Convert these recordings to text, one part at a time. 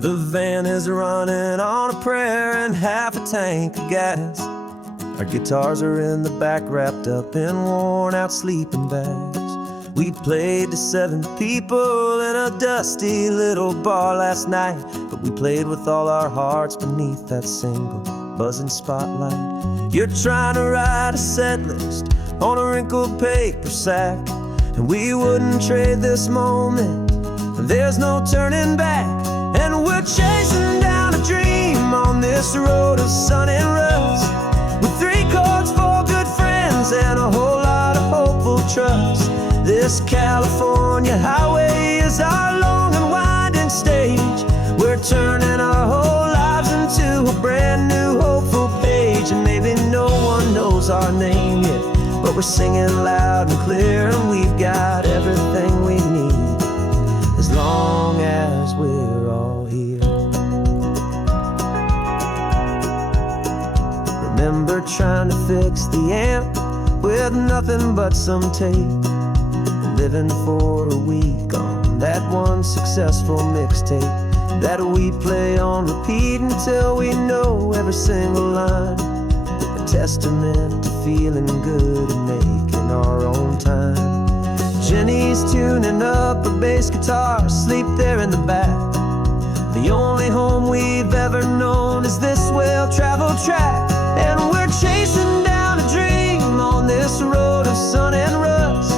The van is running on a prayer and half a tank of gas. Our guitars are in the back, wrapped up in worn-out sleeping bags. We played to 7 people in a dusty little bar last night, but we played with all our hearts beneath that single buzzing spotlight. You're trying to write a set list on a wrinkled paper sack, and we wouldn't trade this moment. There's no turning back, and we're chasing down a dream on this road of sun and rust, with 3 chords, 4 good friends, and a whole lot of hopeful trust. This California highway is our long and winding stage. We're turning our whole lives into a brand new hopeful page. And maybe no one knows our name yet, but we're singing loud and clear, and we've got everything we need, as long as we're all here. Remember trying to fix the amp with nothing but some tape, living for a week on that one successful mixtape that we play on repeat until we know every single line. A testament to feeling good and making our own time. Jenny's tuning up her bass guitar, asleep there in the back. The only home we've ever known is this well-traveled track, and we're chasing down a dream on this road of sun and rust,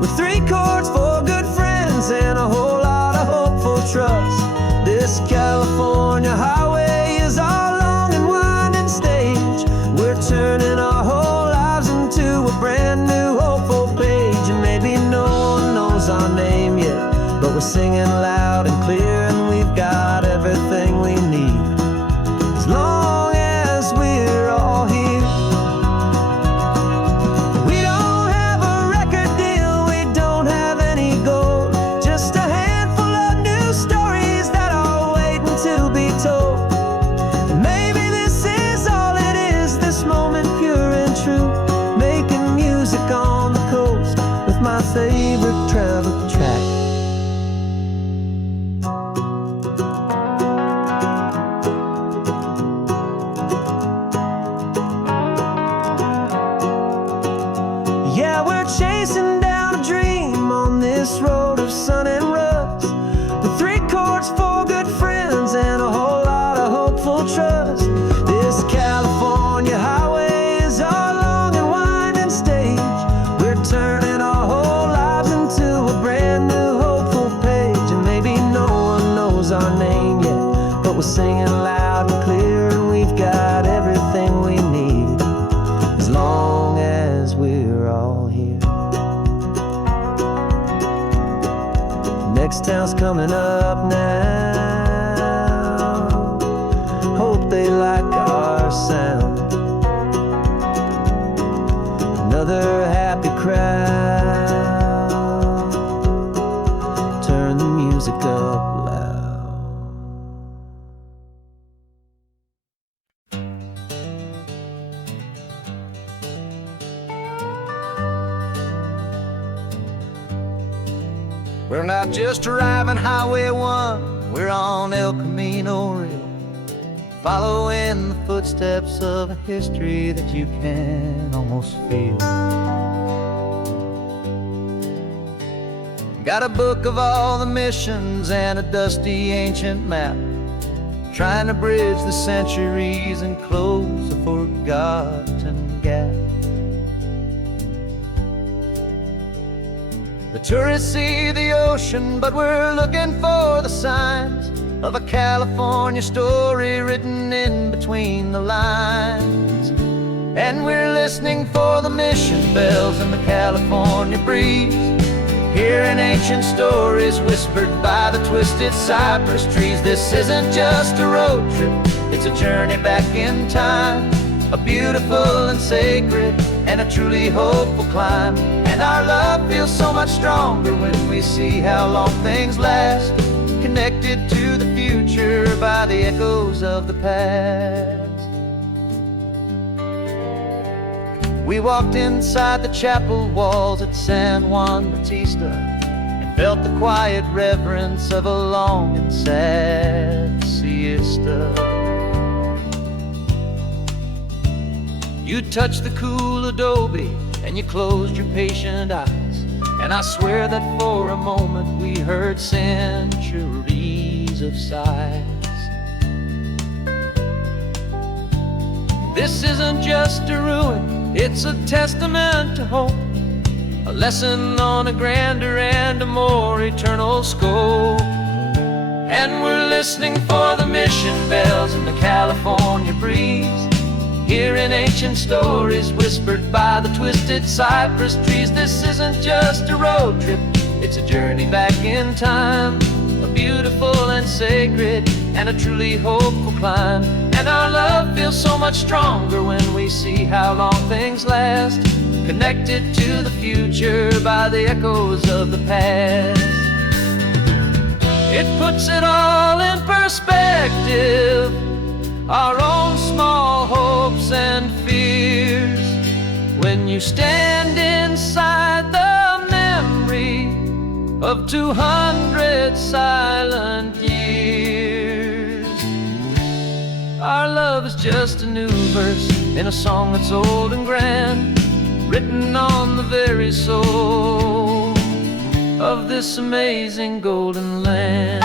with 3 chords, 4 good friends, and a whole lot of hopeful trust. This California highway is our long and winding stage. We're turning our whole lives into a brand new hopeful page. And maybe no one knows our name yet, but we're singing loud and clear, and we've got everything we need, as long as we're all here. My favorite travel track. Yeah, we're chasing down a dream on this road of sun and rust, with 3 chords, 4 good friends, and a whole lot of hopeful trust. This California highway is our long and winding stage. We're turning our whole lives into a brand new hopeful page. And maybe no one knows our name yet, but we're singing loud and clear, and we've got everything we need, as long as we're all here. Next town's coming up now. Hope they like our sound. Another happy crowd. Turn the music up loud. We're not just driving Highway 1, we're on El Camino Real, following the footsteps of a history that you can almost feel. Got a book of all the missions and a dusty ancient map, trying to bridge the centuries and close a forgotten gap. The tourists see the ocean, but we're looking for the signs of a California story written in between the lines. And we're listening for the mission bells in the California breeze, hearing ancient stories whispered by the twisted cypress trees. This isn't just a road trip, it's a journey back in time, a beautiful and sacred and a truly hopeful climb. And our love feels so much stronger when we see how long things last, connected to the future by the echoes of the past. We walked inside the chapel walls at San Juan Bautista and felt the quiet reverence of a long and sad siesta. You touched the cool adobe and you closed your patient eyes, and I swear that for a moment we heard centuries of sighs. This isn't just a ruin, it's a testament to hope, a lesson on a grander and a more eternal scope. And we're listening for the mission bells in the California breeze, hearing ancient stories whispered by the twisted cypress trees. This isn't just a road trip, it's a journey back in time, a beautiful and sacred and a truly hopeful climb. And our love feels so much stronger when we see how long things last, connected to the future by the echoes of the past. It puts it all in perspective, our own small hopes and fears, when you stand inside the memory of 200 silent years. Our love is just a new verse in a song that's old and grand, written on the very soul of this amazing golden land.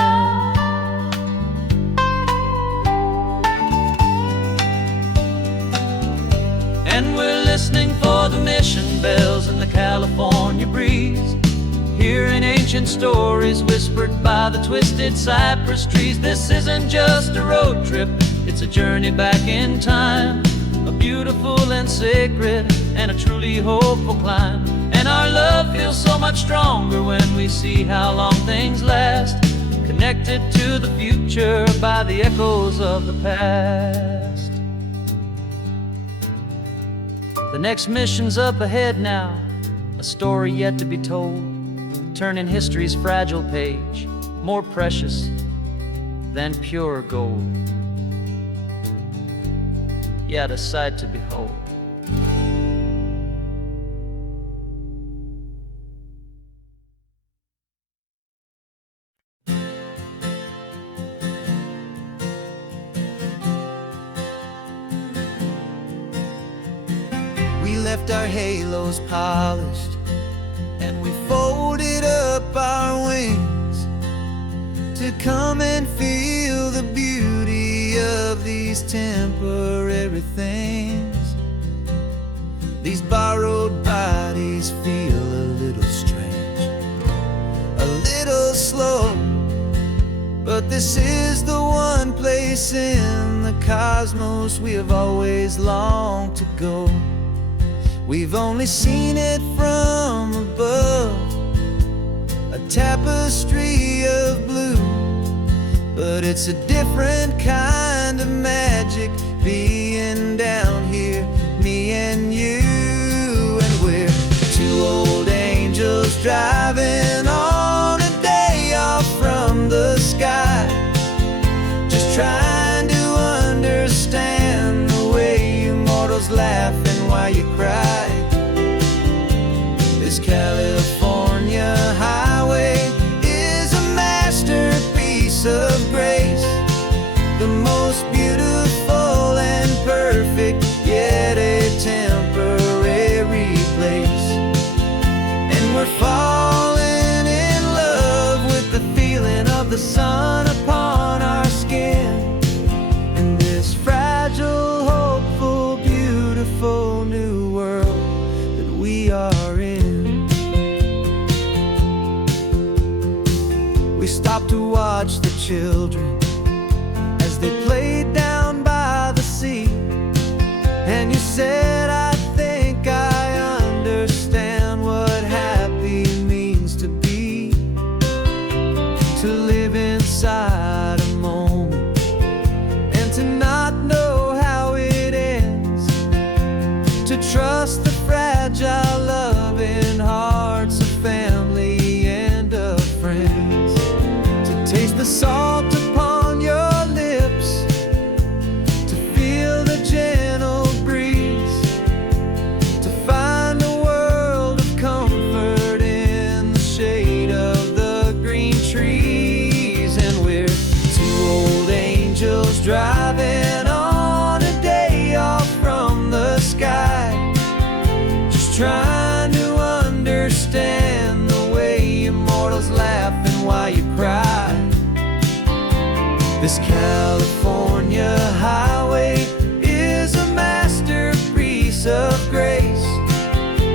And we're listening for the mission bells in the California breeze, hearing ancient stories whispered by the twisted cypress trees. This isn't just a road trip, it's a journey back in time, a beautiful and sacred and a truly hopeful climb. And our love feels so much stronger when we see how long things last, connected to the future by the echoes of the past. The next mission's up ahead now, a story yet to be told, turning history's fragile page more precious than pure gold. Yet a sight to behold. We left our halos polished and we folded up our wings to come and feel the beauty of these temporary things. These borrowed bodies feel a little strange, a little slow, but this is the one place in the cosmos we have always longed to go. We've only seen it from above, a tapestry of blue, but it's a different kind of magic being down here, me and you. And we're two old angels driving on a day off from the sky, just trying to understand the way you mortals laugh and why you cry. This California highway is a masterpiece of grace, the most beautiful and perfect, yet a temporary place. And we're falling in love with the feeling of the sun upon our skin, in this fragile, hopeful, beautiful new world that we are in. We stopped to watch the children as they played down by the sea, and you said, I think I understand what happy means to be, to live inside a moment and to not know how it ends, to trust the fragile loving hearts of family and of friends, to taste the salt upon your lips This California highway is a masterpiece of grace,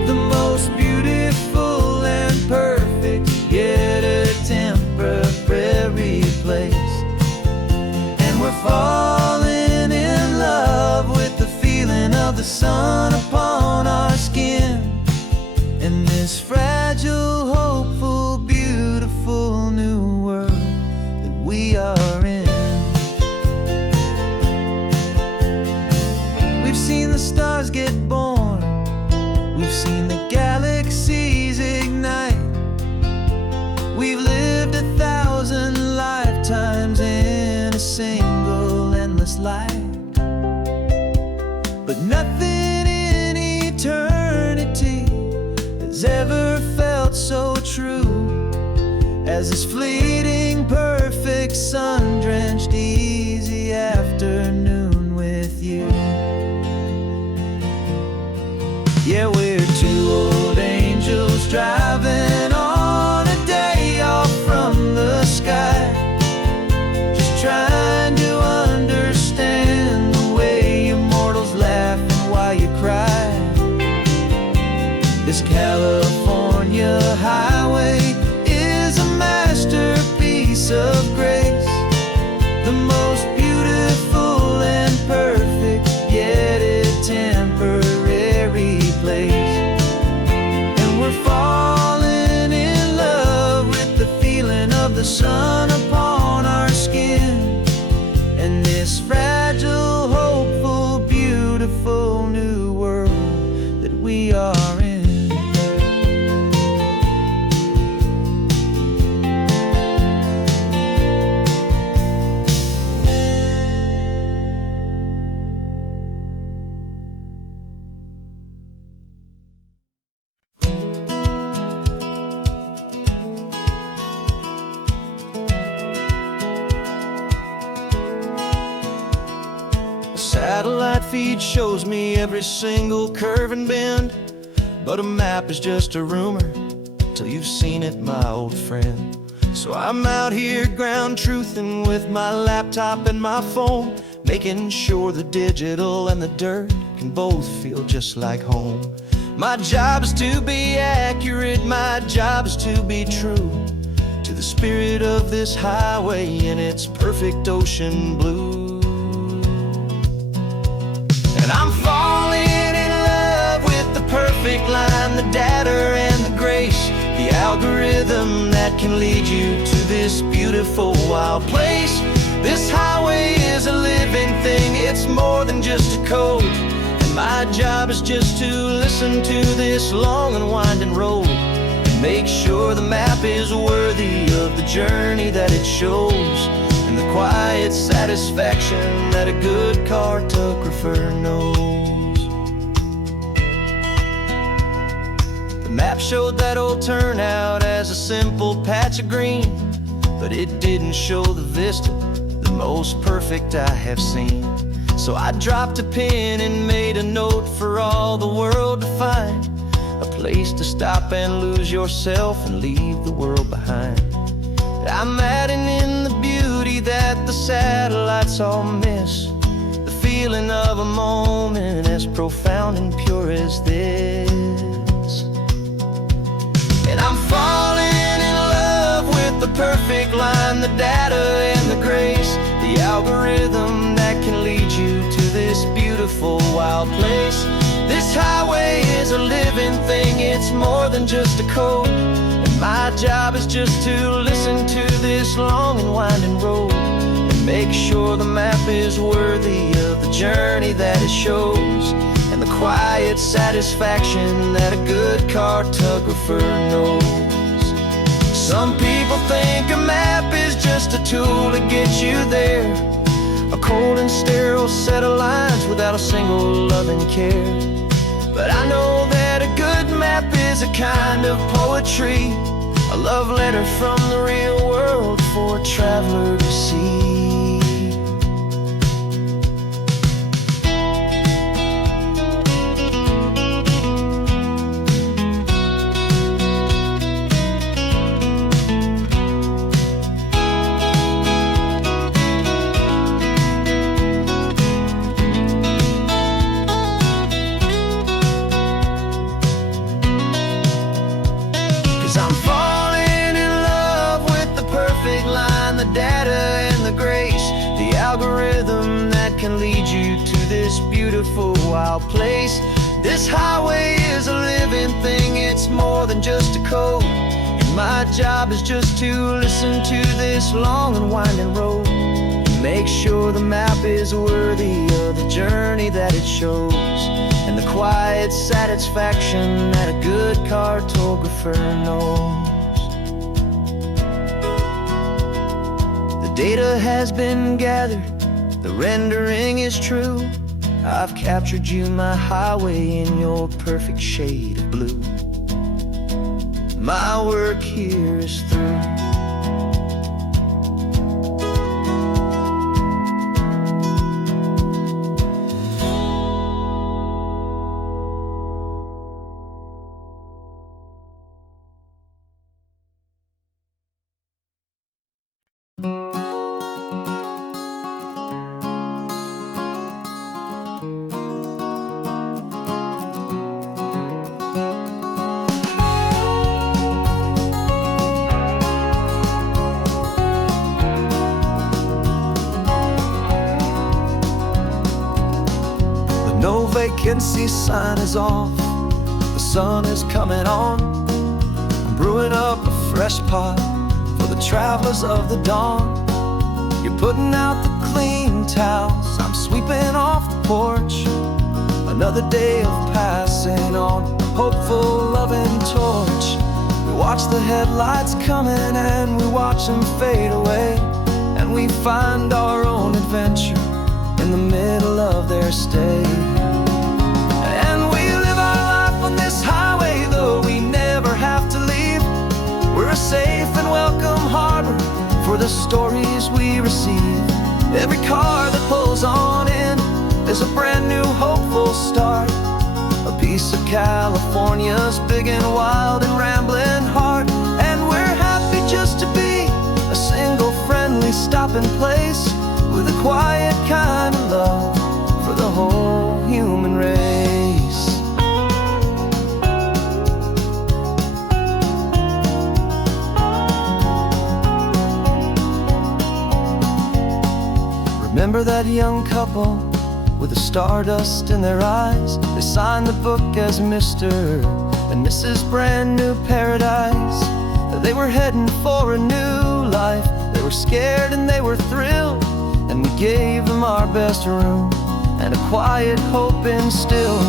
the most beautiful and perfect, yet a temporary place. And we're falling in love with the feeling of the sun upon our skin, in this fragile, hopeful, beautiful new world that we are in. We've seen the stars get born, we've seen the galaxies ignite, we've lived 1,000 lifetimes in a single endless life. But nothing in eternity has ever felt so true as this fleeting, perfect, sun-drenched, easy afternoon with you. Yeah, we're two old angels driving on a day off from the sky, just trying to understand the way you mortals laugh and why you cry. This California highway is a masterpiece of grace, the most beautiful and perfect, yet a temporary place. And we're falling in love with the feeling of the sun upon our skin, and this fragile, hopeful, beautiful new world that we are in. Satellite feed shows me every single curve and bend, but a map is just a rumor till you've seen it, my old friend. So I'm out here ground truthing with my laptop and my phone, making sure the digital and the dirt can both feel just like home. My job is to be accurate, my job is to be true to the spirit of this highway in its perfect ocean blue. And I'm falling in love with the perfect line, the data and the grace, the algorithm that can lead you to this beautiful wild place. This highway is a living thing, it's more than just a code. And my job is just to listen to this long and winding road and make sure the map is worthy of the journey that it shows, and the quiet satisfaction that a good cartographer knows. The map showed that old turnout as a simple patch of green, but it didn't show the vista, the most perfect I have seen. So I dropped a pin and made a note for all the world to find, a place to stop and lose yourself and leave the world behind. I'm adding in the beauty that the satellites all miss, the feeling of a moment as profound and pure as this. And I'm falling in love with the perfect line, the data and the grace, the algorithm that can lead you to this beautiful wild place. This highway is a living thing, it's more than just a code. My job is just to listen to this long and winding road and make sure the map is worthy of the journey that it shows, and the quiet satisfaction that a good cartographer knows. Some people think a map is just a tool to get you there, a cold and sterile set of lines without a single loving care. But I know that a good map is a kind of poetry, a love letter from the real world for a traveler to see. wild place. This highway is a living thing, it's more than just a code. And my job is just to listen to this long and winding road, make sure the map is worthy of the journey that it shows, and the quiet satisfaction that a good cartographer knows. The data has been gathered, the rendering is true. I've captured you, my highway, in your perfect shade of blue. My work here is through. No vacancy sign is off, the sun is coming on. I'm brewing up a fresh pot for the travelers of the dawn. You're putting out the clean towels, I'm sweeping off the porch. Another day of passing on, hopeful, loving torch. We watch the headlights coming and we watch them fade away, and we find our own adventure in the middle of their stay. And we live our life on this highway, though we never have to leave. We're a safe and welcome harbor for the stories we receive. Every car that pulls on in is a brand new hopeful start, a piece of California's big and wild and rambling heart. And we're happy just to be a single friendly stopping place, with a quiet kind of love for the whole human race. Remember that young couple with the stardust in their eyes? They signed the book as Mr. and Mrs. Brand New Paradise. They were heading for a new life. They were scared and they were thrilled, and we gave them our best room and a quiet hope instilled.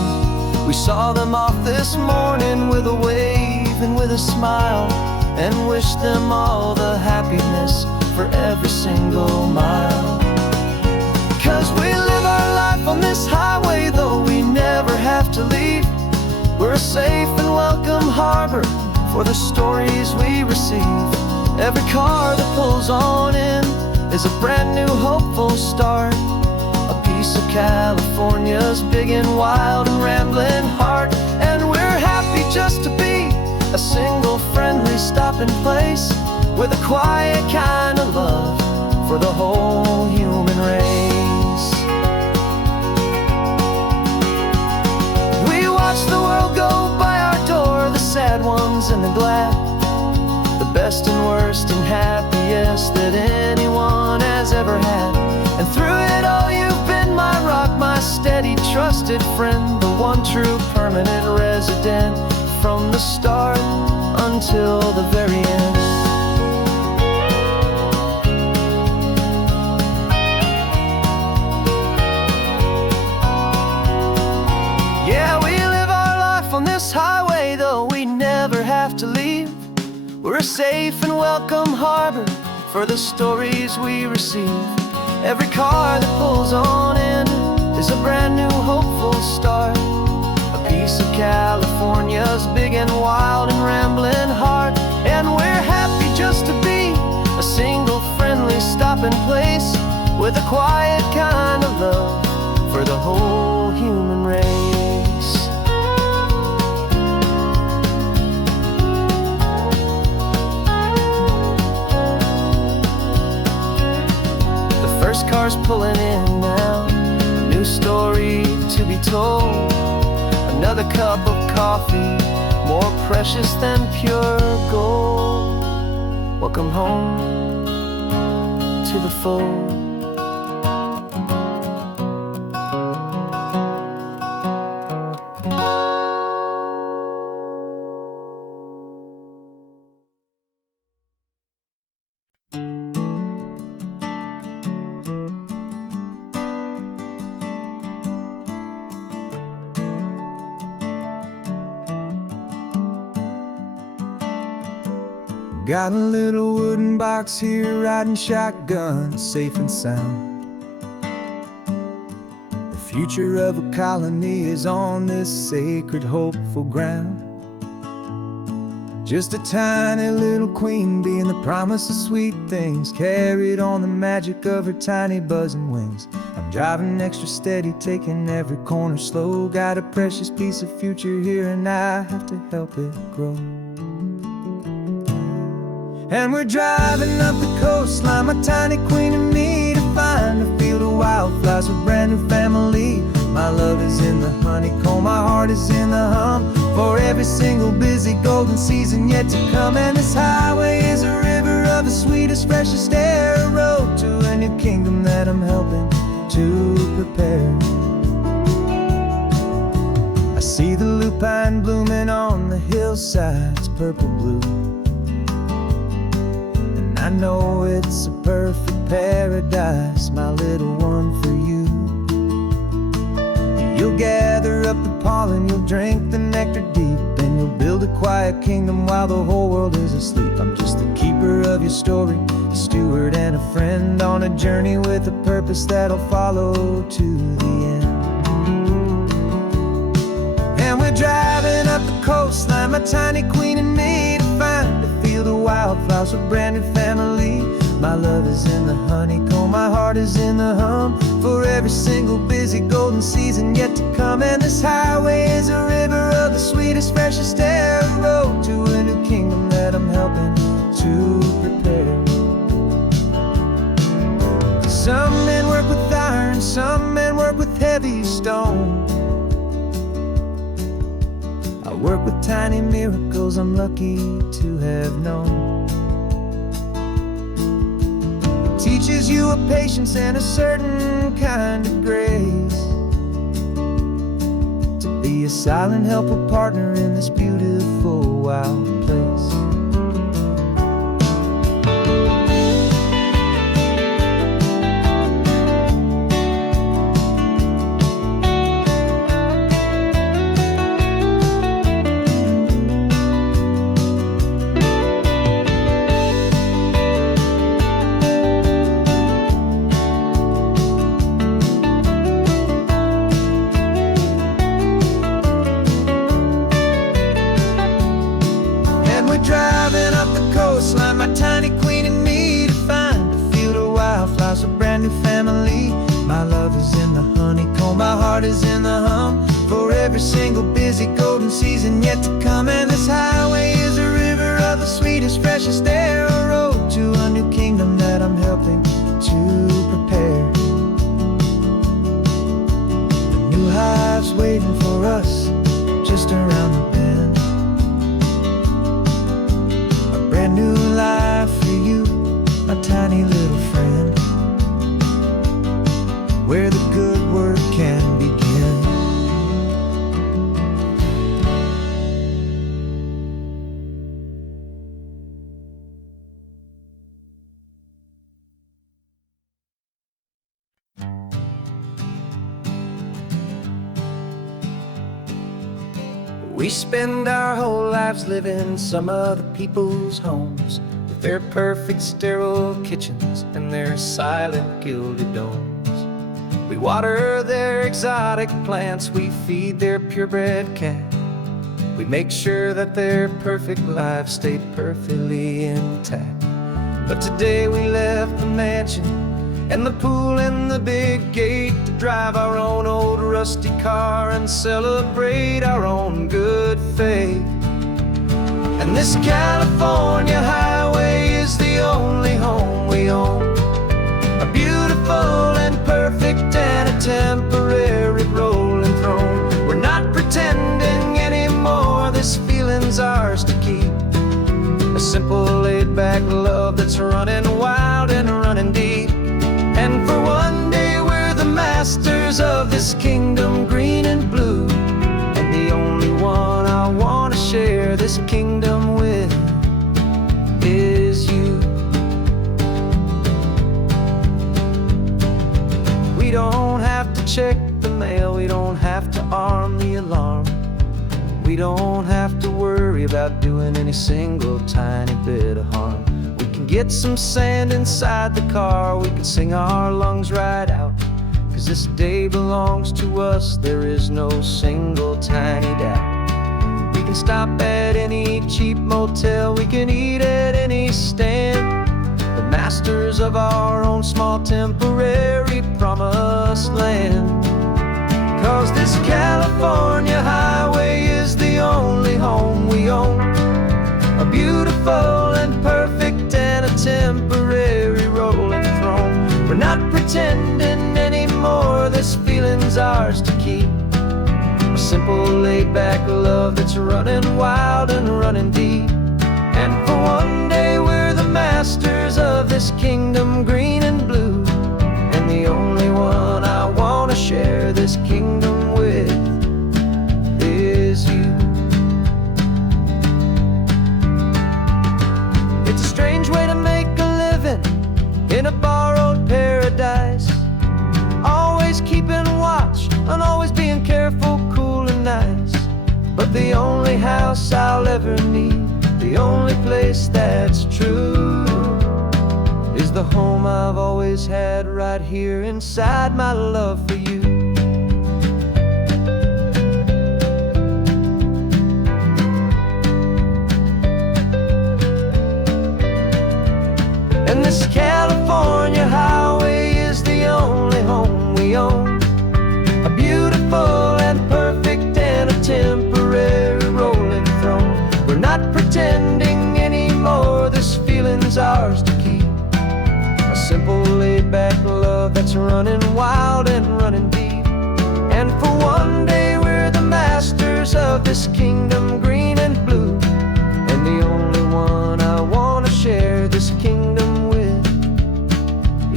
We saw them off this morning with a wave and with a smile, and wished them all the happiness for every single mile. 'Cause we live our life on this highway, though we never have to leave. We're a safe and welcome harbor for the stories we receive. Every car that pulls on in is a brand new hopeful start, a piece of California's big and wild and rambling heart. And we're happy just to be a single friendly stopping place, with a quiet kind of love for the whole human race. We watch the world go by our door, the sad ones and the glad, the best and worst and happiest that anyone has ever had. And through it all you've been my rock, my steady trusted friend, the one true permanent resident, from the start until the very end. Yeah, we live our life on this highway, though we never have to leave. We're a safe and welcome harbor for the stories we receive. Every car that pulls on in is a brand new hopeful start, a piece of California's big and wild and rambling heart. And we're happy just to be a single friendly stopping place, with a quiet kind of love for the whole human race. First car's pulling in now, a new story to be told. Another cup of coffee, more precious than pure gold. Welcome home to the fold. Got a little wooden box here, riding shotgun, safe and sound. The future of a colony is on this sacred, hopeful ground. Just a tiny little queen bee, and the promise of sweet things carried on the magic of her tiny buzzing wings. I'm driving extra steady, taking every corner slow. Got a precious piece of future here, and I have to help it grow. And we're driving up the coastline, my tiny queen and me, to find a field of wildflowers with brand new family. My love is in the honeycomb, my heart is in the hum, for every single busy golden season yet to come. And this highway is a river of the sweetest, freshest air, a road to a new kingdom that I'm helping to prepare. I see the lupine blooming on the hillsides, purple blue, and I know it's a perfect paradise, my little one, for you. You'll gather up the pollen, you'll drink the nectar deep, and you'll build a quiet kingdom while the whole world is asleep. I'm just the keeper of your story, a steward and a friend, on a journey with a purpose that'll follow to the end. And we're driving up the coastline, my tiny queen and me, to find a field of wildflowers with brand new family. My love is in the honeycomb, my heart is in the hum, for every single busy golden season yet to come. And this highway is a river of the sweetest, freshest air, a road to a new kingdom that I'm helping to prepare. Some men work with iron, some men work with heavy stone. I work with tiny miracles I'm lucky to have known. Teaches you a patience and a certain kind of grace, to be a silent helper partner in this beautiful wild place. Driving up the coastline, my tiny queen and me, to find a field of wildflowers, a brand new family. My love is in the honeycomb, my heart is in the hum, for every single busy golden season yet to come. And this highway is a river of the sweetest, freshest air, a road to a new kingdom that I'm helping to prepare. The new hive's waiting for us just around the bend. Brand new life for you, my tiny little friend, where the good work can begin. We spend our whole lives living some other people's homes, with their perfect sterile kitchens and their silent gilded domes. We water their exotic plants, we feed their purebred cat. We make sure that their perfect lives stay perfectly intact. But today we left the mansion and the pool and the big gate to drive our own old rusty car and celebrate our own good faith. And this California highway is the only home we own, a beautiful and perfect and a temporary rolling throne. We're not pretending anymore, this feeling's ours to keep, a simple laid-back love that's running wild and running deep. And for one day we're the masters of this kingdom, green and blue, and the only one I want to share this kingdom with is you. We don't have to check the mail, we don't have to arm the alarm. We don't have to worry about doing any single tiny bit of harm. We can get some sand inside the car, we can sing our lungs right out. 'Cause this day belongs to us, there is no single tiny doubt. We can stop at any cheap motel, we can eat at any stand, the masters of our own small temporary promised land. 'Cause this California highway is the only home we own, a beautiful and perfect and a temporary rolling throne. We're not pretending anymore, this feeling's ours to keep, a simple laid-back love that's running wild and running deep. And for one day we're the masters of this kingdom green and blue, and the only one I wanna share this kingdom with is you. It's a strange way to make a living in a borrowed paradise, always keeping watch and always being careful, cool and nice. But the only house I'll ever need, the only place that's true, is the home I've always had right here inside my love for you. And this California highway is the only home we own, a beautiful and perfect and a temporary rolling throne. We're not pretending anymore, this feeling's ours to keep, a simple laid-back love that's running wild and running deep. And for one day we're the masters of this kingdom green and blue, and the only one I wanna share this kingdom with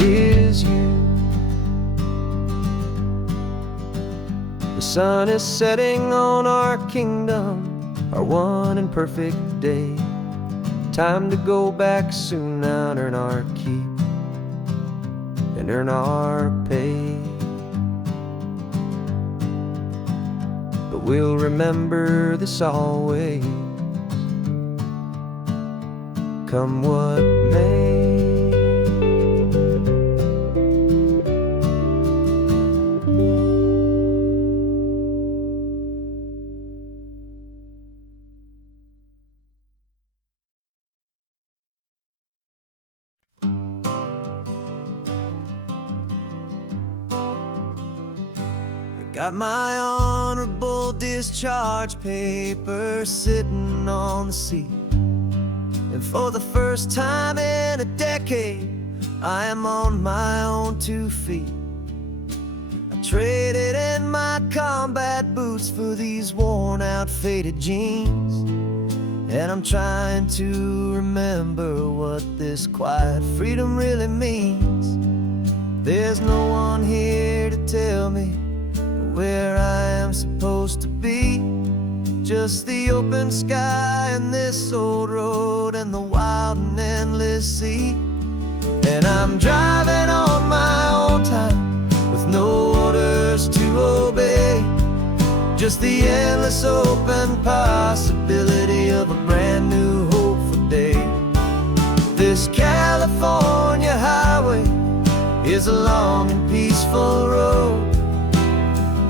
is you. The sun is setting on our kingdom, our one and perfect day. Time to go back soon now and earn our keep and earn our pay. But we'll remember this always, come what may. Got my honorable discharge paper sitting on the seat, and for the first time in a decade I am on my own 2 feet. I traded in my combat boots for these worn out faded jeans, and I'm trying to remember what this quiet freedom really means. There's no one here to tell me where I am supposed to be, just the open sky and this old road and the wild and endless sea. And I'm driving on my own time with no orders to obey, just the endless open possibility of a brand new hopeful day. This California highway is a long and peaceful road,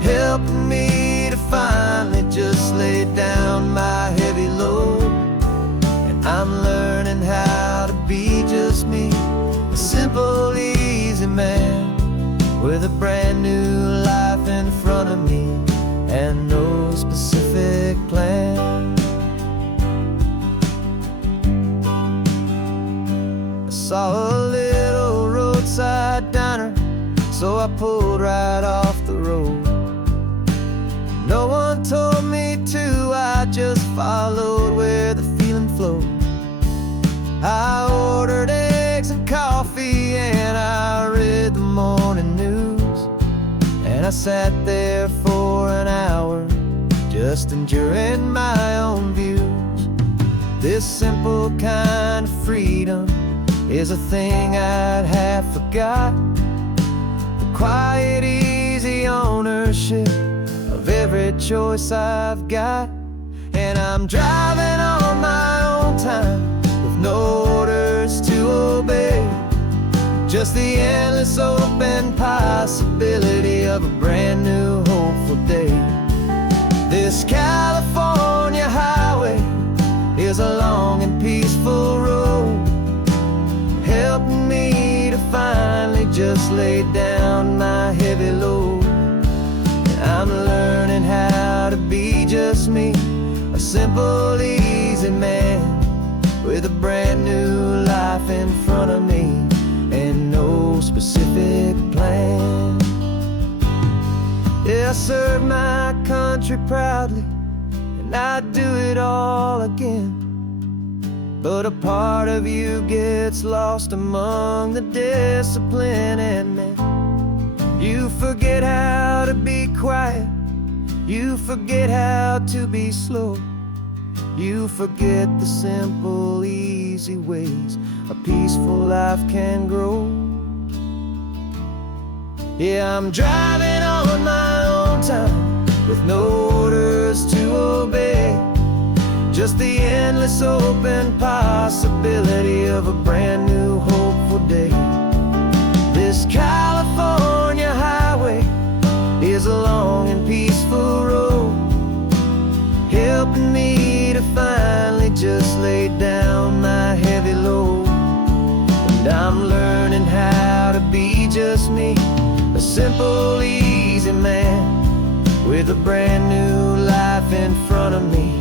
helping me to finally just lay down my heavy load. And I'm learning how to be just me, a simple, easy man with a brand new life in front of me and no specific plan. I saw a little roadside diner, so I pulled right off the road. No one told me to, I just followed where the feeling flowed. I ordered eggs and coffee and I read the morning news, and I sat there for an hour just enduring my own views. This simple kind of freedom is a thing I'd have forgot, the quiet, easy ownership of every choice I've got. And I'm driving on my own time with no orders to obey. Just the endless open possibility of a brand new hopeful day. This California highway is a long and peaceful road, helping me to finally just lay down my heavy load. I'm learning how to be just me, a simple, easy man with a brand new life in front of me and no specific plan. Yeah, I serve my country proudly, and I'd do it all again. But a part of you gets lost among the discipline, and man, you forget how to be quiet, you forget how to be slow, you forget the simple, easy ways a peaceful life can grow. Yeah, I'm driving on my own time with no orders to obey. Just the endless open possibility of a brand new hopeful day. This California highway is a long and peaceful road, helping me to finally just lay down my heavy load. And I'm learning how to be just me, a simple, easy man with a brand new life in front of me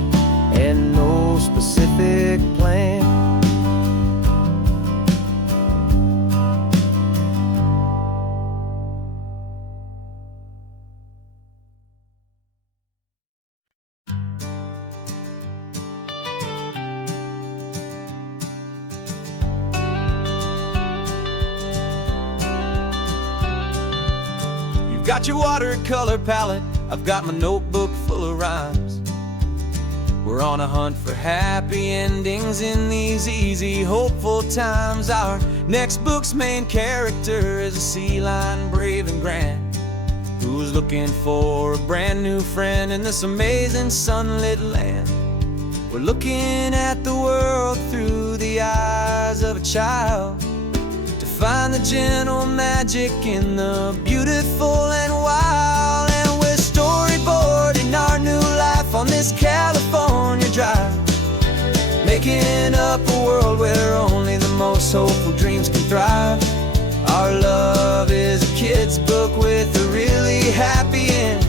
and no specific plan. You've got your watercolor palette, I've got my notebook full of rhymes. We're on a hunt for happy endings in these easy, hopeful times. Our next book's main character is a sea lion, brave and grand, who's looking for a brand new friend in this amazing sunlit land. We're looking at the world through the eyes of a child, to find the gentle magic in the beautiful and wild. And we're storyboarding our new life on this California drive, making up a world where only the most hopeful dreams can thrive. Our love is a kid's book with a really happy end,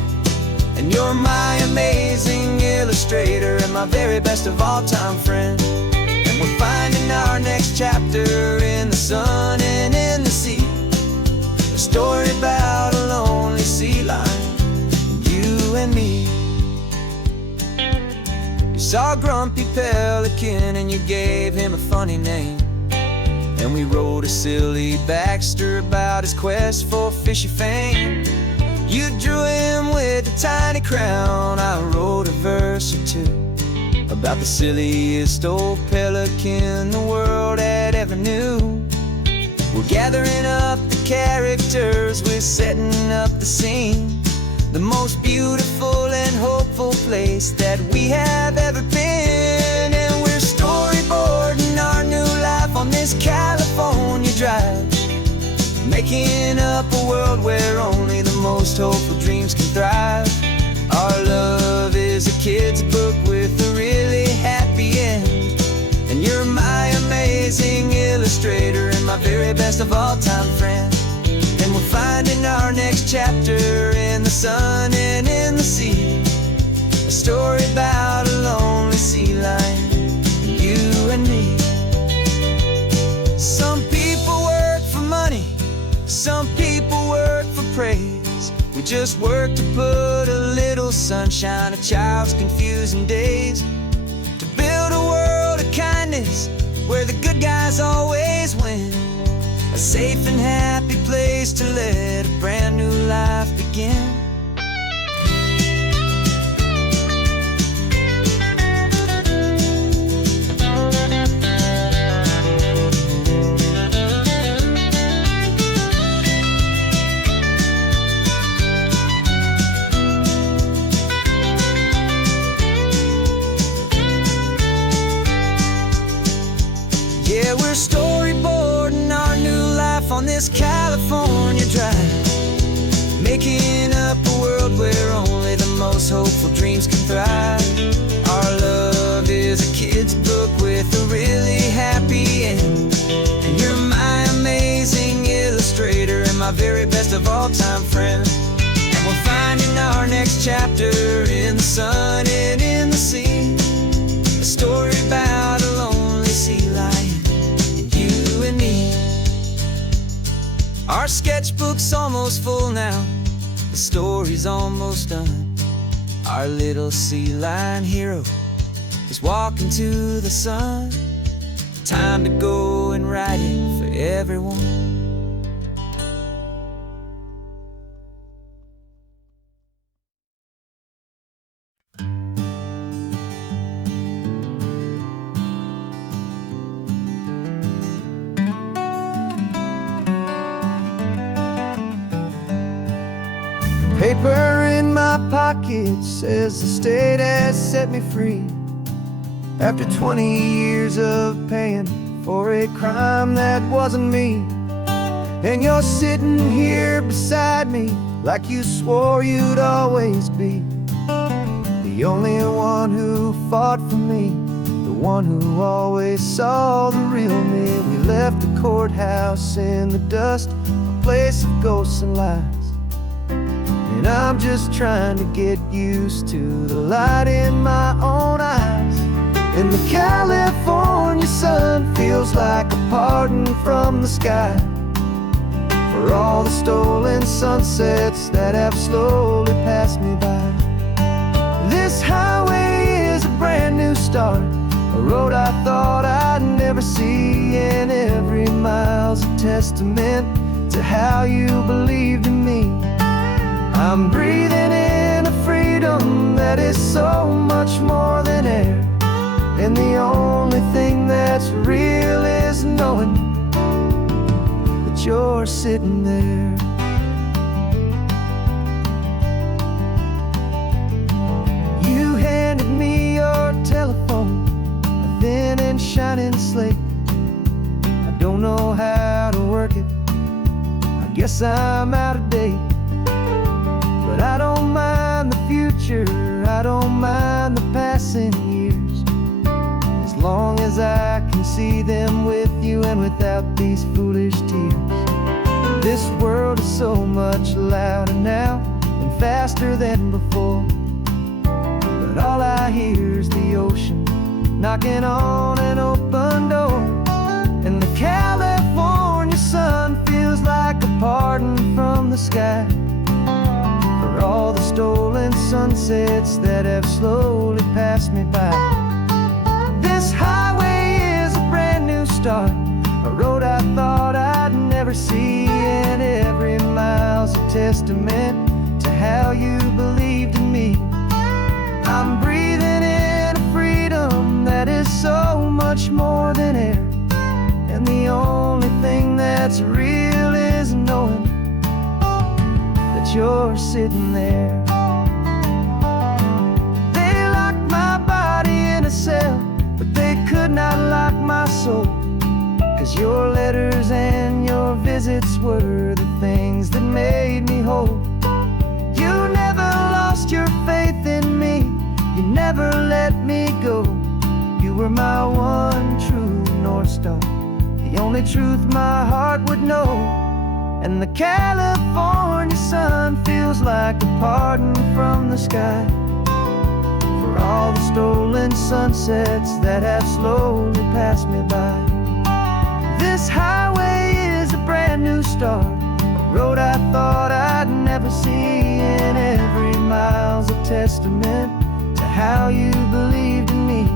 and you're my amazing illustrator and my very best of all time friend. And we're finding our next chapter in the sun and in the sea, a story about a lonely sea lion, you and me. You saw a grumpy pelican and you gave him a funny name, and we wrote a silly Baxter about his quest for fishy fame. You drew him with a tiny crown, I wrote a verse or two about the silliest old pelican the world had ever knew. We're gathering up the characters, we're setting up the scene, the most beautiful and hopeful place that we have ever been. And we're storyboarding our new life on this California drive, making up a world where only the most hopeful dreams can thrive. Our love is a kid's book with a really happy end, and you're my amazing illustrator and my very best of all time friend. And we're finding our next chapter in the sun and in the sea, a story about a lonely sea lion, you and me. Some people work for money, some people work for praise. We just work to put a little sunshine in a child's confusing days, to build a world of kindness where the good guys always win, a safe and happy place to let a brand new life begin. this California drive, making up a world where only the most hopeful dreams can thrive. Our love is a kid's book with a really happy end, and you're my amazing illustrator and my very best of all-time friend. And we're finding our next chapter in the sun and in the sea, a story about a lonely sea lion and you and me. Our sketchbook's almost full now, the story's almost done. Our little sea lion hero is walking to the sun. Time to go and write it for everyone. Paper in my pocket says the state has set me free after 20 years of paying for a crime that wasn't me. And you're sitting here beside me like you swore you'd always be the only one who fought for me, the one who always saw the real me. We left the courthouse in the dust, a place of ghosts and lies. And I'm just trying to get used to the light in my own eyes. And the California sun feels like a pardon from the sky for all the stolen sunsets that have slowly passed me by. This highway is a brand new start, a road I thought I'd never see, and every mile's a testament to how you believed in me. I'm breathing in a freedom that is so much more than air, and the only thing that's real is knowing that you're sitting there. You handed me your telephone, a thin and shining slate. I don't know how to work it, I guess I'm out of date. But I don't mind the future, I don't mind the passing years, as long as I can see them with you and without these foolish tears. This world is so much louder now and faster than before, but all I hear is the ocean knocking on an open door. And the California sun feels like a pardon from the sky for all the stolen sunsets that have slowly passed me by. This highway is a brand new start, a road I thought I'd never see, and every mile's a testament to how you believed in me. I'm breathing in a freedom that is so much more than air, and the only thing that's real is knowing you're sitting there. They locked my body in a cell, but they could not lock my soul, 'cause your letters and your visits were the things that made me whole. You never lost your faith in me, you never let me go. You were my one true North Star, the only truth my heart would know. And the California sun feels like a pardon from the sky for all the stolen sunsets that have slowly passed me by. This highway is a brand new start, a road I thought I'd never see, and every mile's a testament to how you believed in me.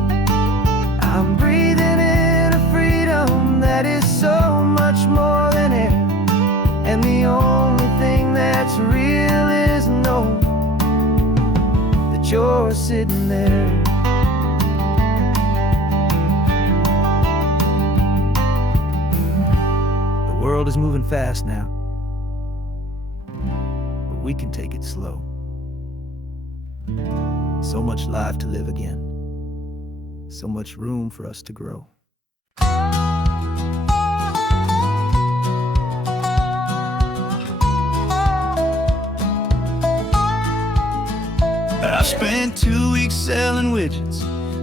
I'm breathing in a freedom that is so much more than air, and the only thing that's real is knowing that you're sitting there. The world is moving fast now, but we can take it slow. So much life to live again, so much room for us to grow. spent 2 weeks selling widgets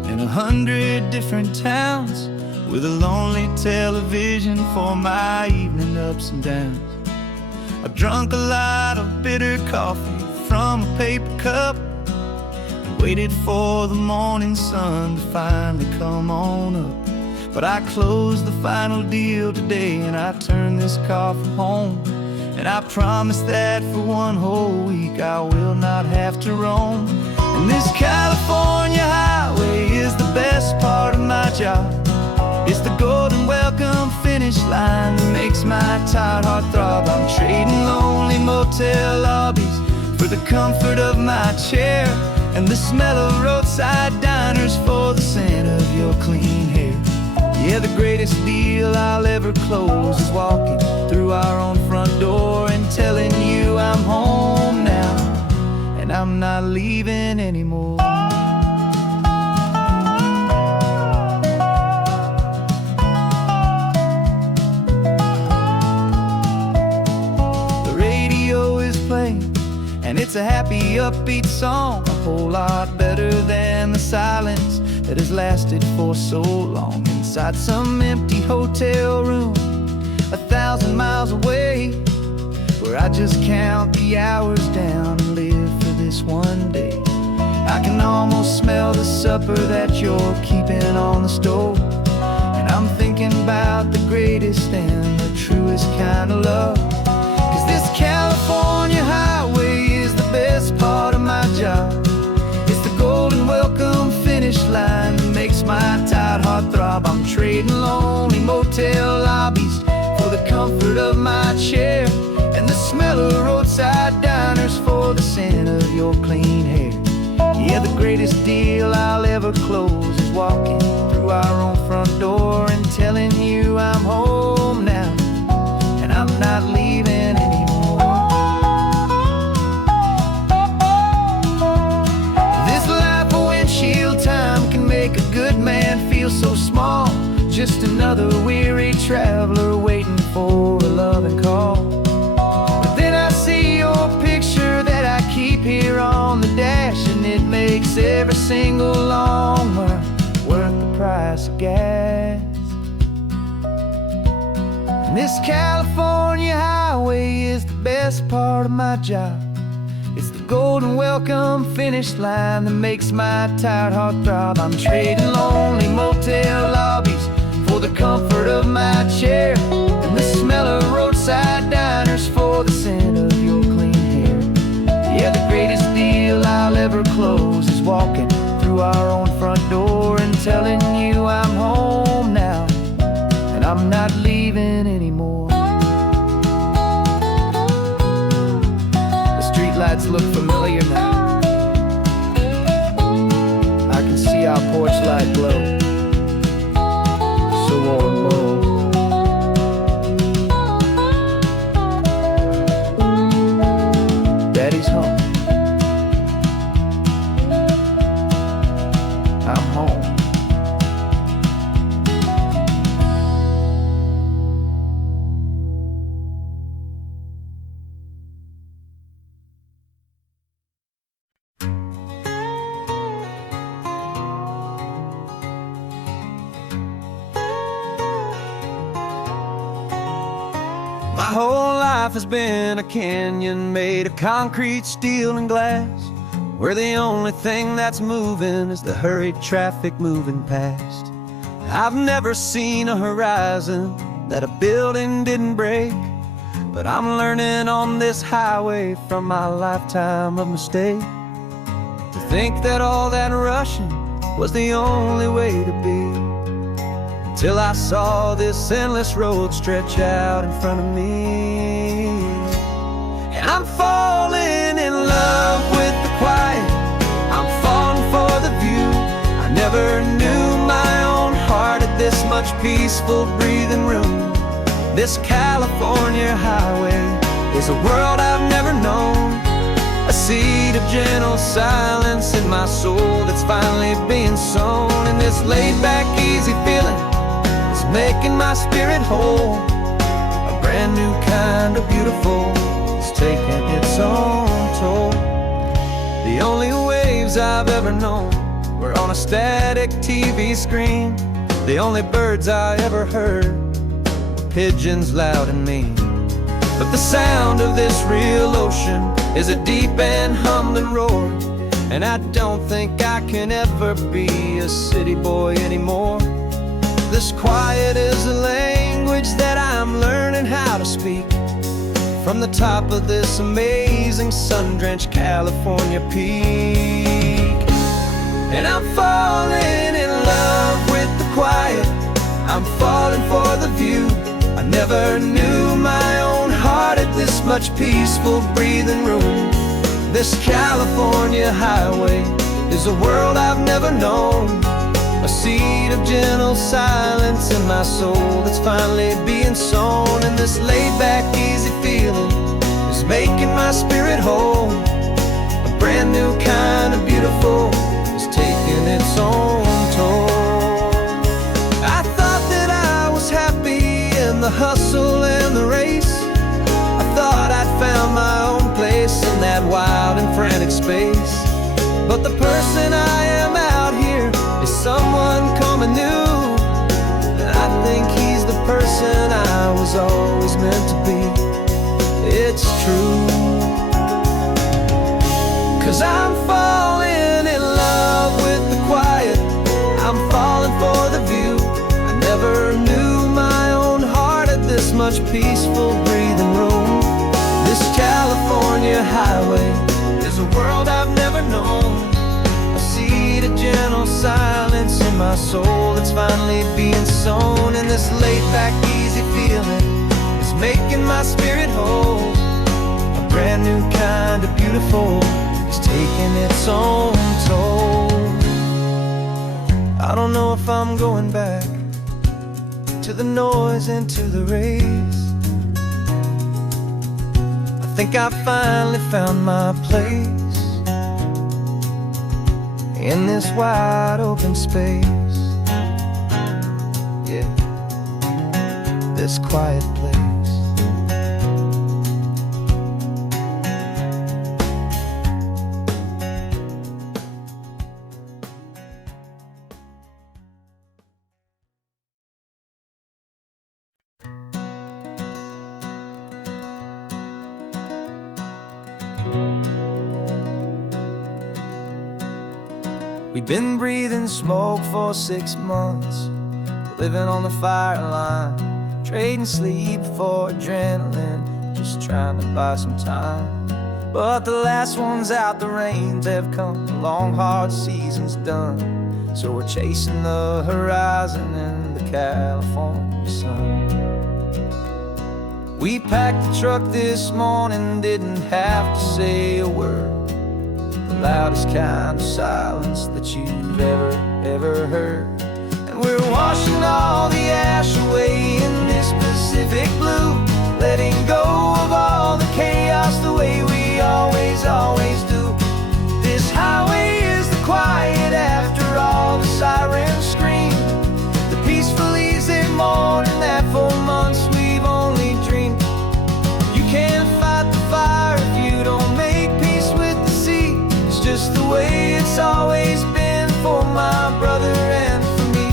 in 100 different towns, with a lonely television for my evening ups and downs. I've drunk a lot of bitter coffee from a paper cup, and waited for the morning sun to finally come on up. But I closed the final deal today, and I turned this car for home. And I promise that for one whole week I will not have to roam. And this California highway is the best part of my job. It's the golden welcome finish line that makes my tired heart throb. I'm trading lonely motel lobbies for the comfort of my chair, and the smell of roadside diners for the scent of your clean hair. Yeah, the greatest deal I'll ever close is walking through our own front door and telling you I'm home now, and I'm not leaving anymore. And it's a happy, upbeat song, a whole lot better than the silence that has lasted for so long. Inside some empty hotel room 1,000 miles away, where I just count the hours down and live for this one day. I can almost smell the supper that you're keeping on the stove, and I'm thinking about the greatest and the truest kind of love. 'Cause this California highway best part of my job. It's the golden welcome finish line that makes my tired heart throb. I'm trading lonely motel lobbies for the comfort of my chair, and the smell of roadside diners for the scent of your clean hair. Yeah, the greatest deal I'll ever close is walking through our own front door and telling you I'm home now, and I'm not leaving anymore. Time can make a good man feel so small, just another weary traveler waiting for a loving call. But then I see your picture that I keep here on the dash, and it makes every single long mile worth the price of gas. And this California highway is the best part of my job. It's the golden welcome finish line that makes my tired heart throb. I'm trading lonely motel lobbies for the comfort of my chair, and the smell of roadside diners for the scent of your clean hair. Yeah, the greatest deal I'll ever close is walking through our own front door and telling you I'm home now, and I'm not leaving anymore. Lights look familiar now. I can see our porch light glow, so warm, low. Daddy's home. I'm home. My whole life has been a canyon made of concrete, steel, and glass, where the only thing that's moving is the hurried traffic moving past. I've never seen a horizon that a building didn't break, but I'm learning on this highway from my lifetime of mistakes. To think that all that rushing was the only way to be, till I saw this endless road stretch out in front of me. And I'm falling in love with the quiet, I'm falling for the view. I never knew my own heart had this much peaceful breathing room. This California highway is a world I've never known, a seed of gentle silence in my soul that's finally being sown. And this laid-back, easy feeling making my spirit whole. A brand new kind of beautiful is taking its own toll. The only waves birds I've ever known were on a static TV screen. The only birds I ever heard were pigeons loud and mean. But the sound of this real ocean is a deep and humbling roar, and I don't think I can ever be a city boy anymore. This quiet is a language that I'm learning how to speak from the top of this amazing sun-drenched California peak. And I'm falling in love with the quiet, I'm falling for the view. I never knew my own heart had this much peaceful breathing room. This California highway is a world I've never known, a seed of gentle silence in my soul that's finally being sown. And this laid-back, easy feeling is making my spirit whole. A brand new kind of beautiful is taking its own toll. I thought that I was happy in the hustle and the race. I thought I'd found my own place in that wild and frantic space. But the person I am out here is someone coming new, and I think he's the person I was always meant to be. It's true, 'cause I'm falling in love with the quiet, I'm falling for the view. I never knew my own heart had this much peaceful breathing room. This California highway is a world I've never known, a seed of gentle silence in my soul that's finally being sown. And this laid-back, easy feeling is making my spirit whole. A brand new kind of beautiful is taking its own toll. I don't know if I'm going back to the noise and to the race. I think I finally found my place in this wide open space. Yeah, this quiet place. We've been breathing smoke for 6 months, living on the fire line, trading sleep for adrenaline, just trying to buy some time. But the last one's out, the rains have come, the long hard season's done. So we're chasing the horizon in the California sun. We packed the truck this morning, didn't have to say a word. The loudest kind of silence that you've ever heard. And we're washing all the ash away in this Pacific blue, letting go of all the chaos the way we always do. This highway is the quiet after all the sirens scream, the peaceful easy morning that for months we've only dreamed. You can't fight the fire if you don't make peace with the sea. It's just the way it's always been for my brother and for me.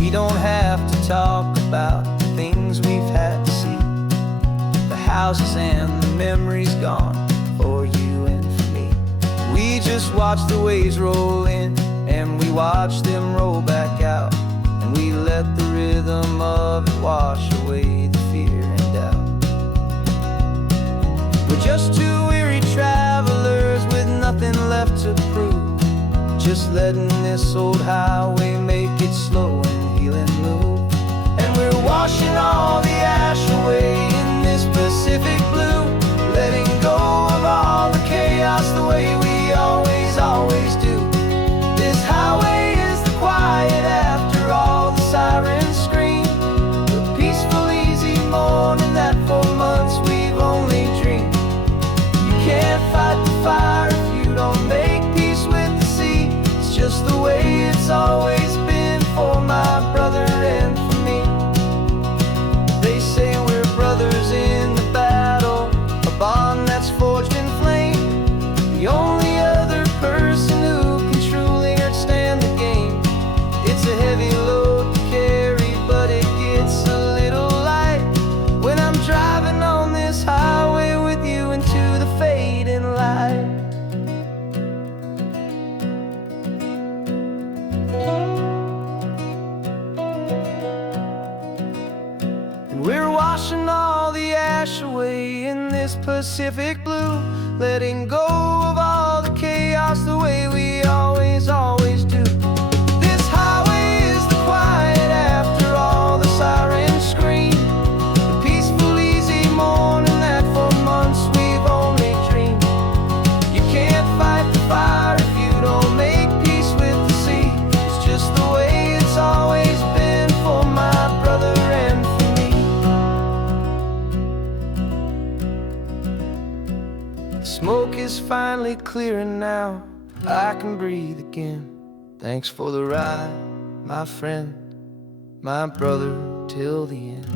We don't have to talk about the things we've had to see, the houses and the memories gone for you and for me. We just watch the waves roll in and we watch them roll back out, and we let the rhythm of it wash away the fear and doubt. We're just two weary travelers with nothing left to prove, just letting this old highway make it slow and healing move. And we're washing all the ash away in this Pacific blue, letting go of all the chaos the way we always do. This highway is the quiet after all the sirens scream, the peaceful easy morning that for months we've only dreamed. You can't fight the fire if you don't make peace with the sea. It's just the way it's always Pacific blue, letting go of all the chaos the way we always do. This highway is the quiet after all the sirens scream, the peaceful, easy morning that for months we've only dreamed. You can't fight the fire if you don't make peace with the sea. It's just the way it's always been for my brother and for me. The smoke is finally clearing now, I can breathe again. Thanks for the ride, my friend, my brother, till the end.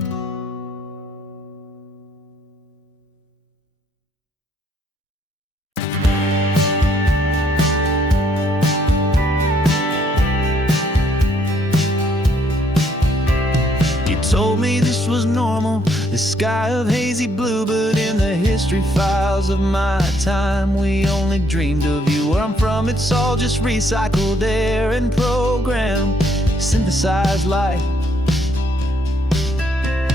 You told me this was normal, the sky of hazy blue, but in the history files of my time, we only dreamed of you. Where I'm from, it's all just recycled air and programmed, synthesized light.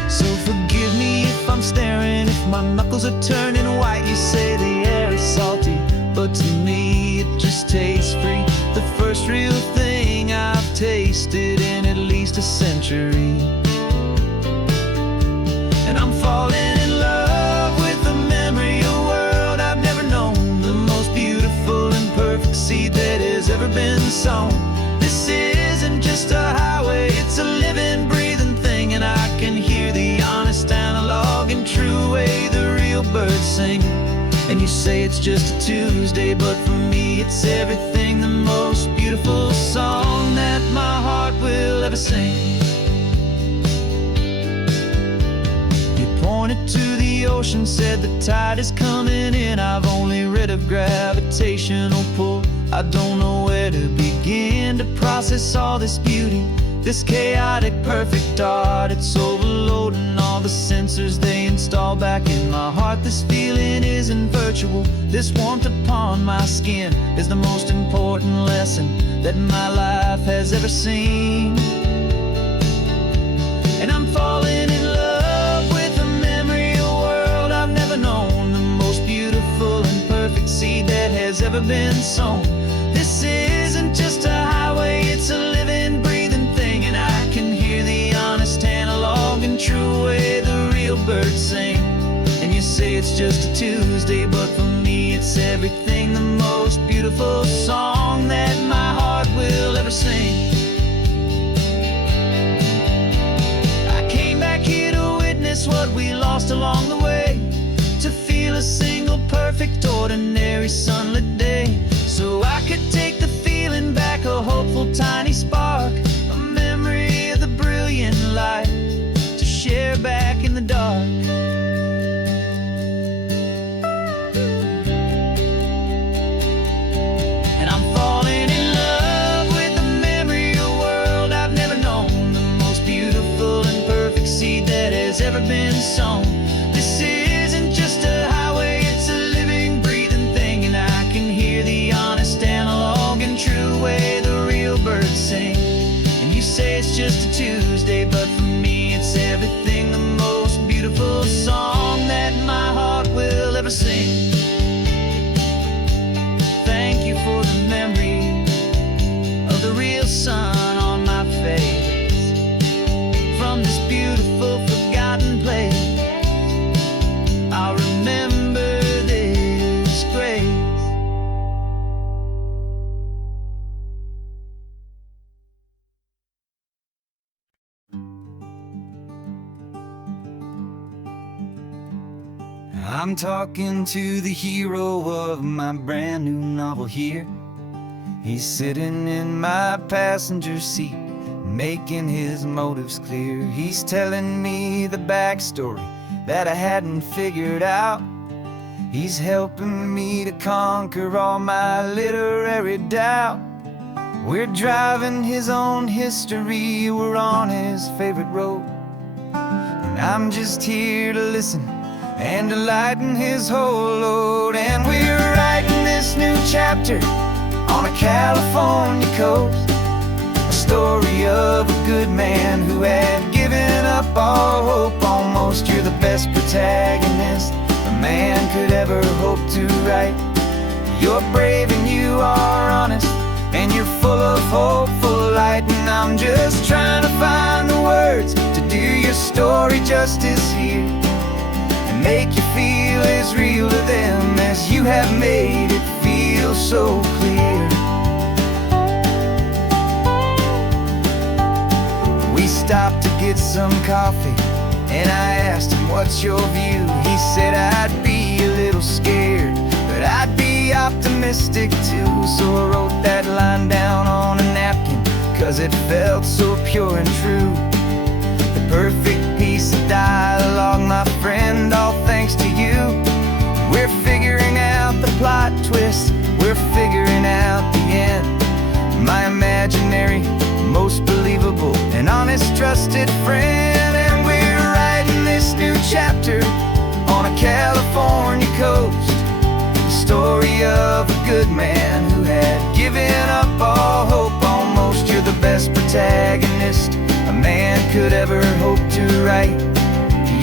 So forgive me if I'm staring, if my knuckles are turning white. You say the air is salty, but to me it just tastes free. The first real thing I've tasted in at least a century. And I'm falling in love with the memory of a world I've never known, the most beautiful and perfect seed that has ever been sown. This isn't just a highway, it's a living, breathing thing, and I can hear the honest, analog, and true way the real birds sing. And you say it's just a Tuesday, but for me it's everything, the most beautiful song that my heart will ever sing. Pointed to the ocean, said the tide is coming in. I've only read of gravitational pull. I don't know where to begin to process all this beauty, this chaotic, perfect art. It's overloading all the sensors they install back in my heart. This feeling isn't virtual. This warmth upon my skin is the most important lesson that my life has ever seen. And I'm falling in love with a memory of a world I've never known, the most beautiful and perfect seed that has ever been sown. This isn't just a highway, it's a living, breathing thing, and I can hear the honest, analog, and true way the real birds sing. And you say it's just a Tuesday, but for me it's everything, the most beautiful song that my heart will ever sing. What we lost along the way, to feel a single perfect ordinary sunlit day, so I could take the feeling back, a hopeful tiny spark, a memory of the brilliant light to share back in the dark. And I'm falling in love with the memory of a world I've never known, the most beautiful and perfect seed that has ever been sown. This isn't just a highway, it's a living, breathing thing, and I can hear the honest, analog, and true way the real birds sing. And you say it's just a Tuesday, but for me it's everything, the most beautiful song that my heart will ever sing. Thank you for the memory of the real sun on my face, from this beautiful forgotten place. I'll remember this grace. I'm talking to the hero of my brand new novel here. He's sitting in my passenger seat, making his motives clear. He's telling me the backstory that I hadn't figured out. He's helping me to conquer all my literary doubt. We're driving his own history, we're on his favorite road, and I'm just here to listen and to lighten his whole load. And we're writing this new chapter on a California coast, a story of a good man who had given up all hope almost. You're the best protagonist, the man could ever hope to write. You're brave and you are honest, and you're full of hope, full of light. And I'm just trying to find the words to do your story justice here, and make you feel as real to them as you have made it feel so clear. We stopped to get some coffee, and I asked him, what's your view? He said, I'd be a little scared, but I'd be optimistic too. So I wrote that line down on a napkin, 'cause it felt so pure and true. The perfect piece of dialogue, my friend, all thanks to you. We're figuring out the plot twist, we're figuring out the end. My imaginary, most believable and honest trusted friend. And we're writing this new chapter on a California coast, the story of a good man who had given up all hope almost. You're the best protagonist a man could ever hope to write.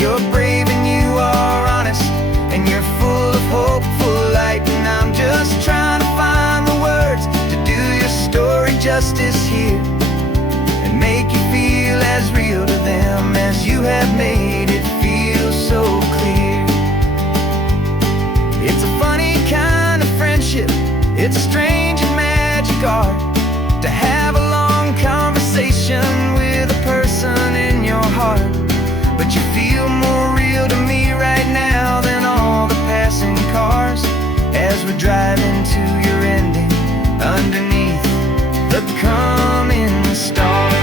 You're brave and you are honest, and you're full of hope, full of light. And I'm just trying to find the words to do your story justice here, and make you feel as real to them as you have made it feel so clear. It's a funny kind of friendship, it's a strange and magic art to have a long conversation with a person in your heart. But you feel more real to me right now than all the passing cars, as we're driving to your ending underneath the coming stars.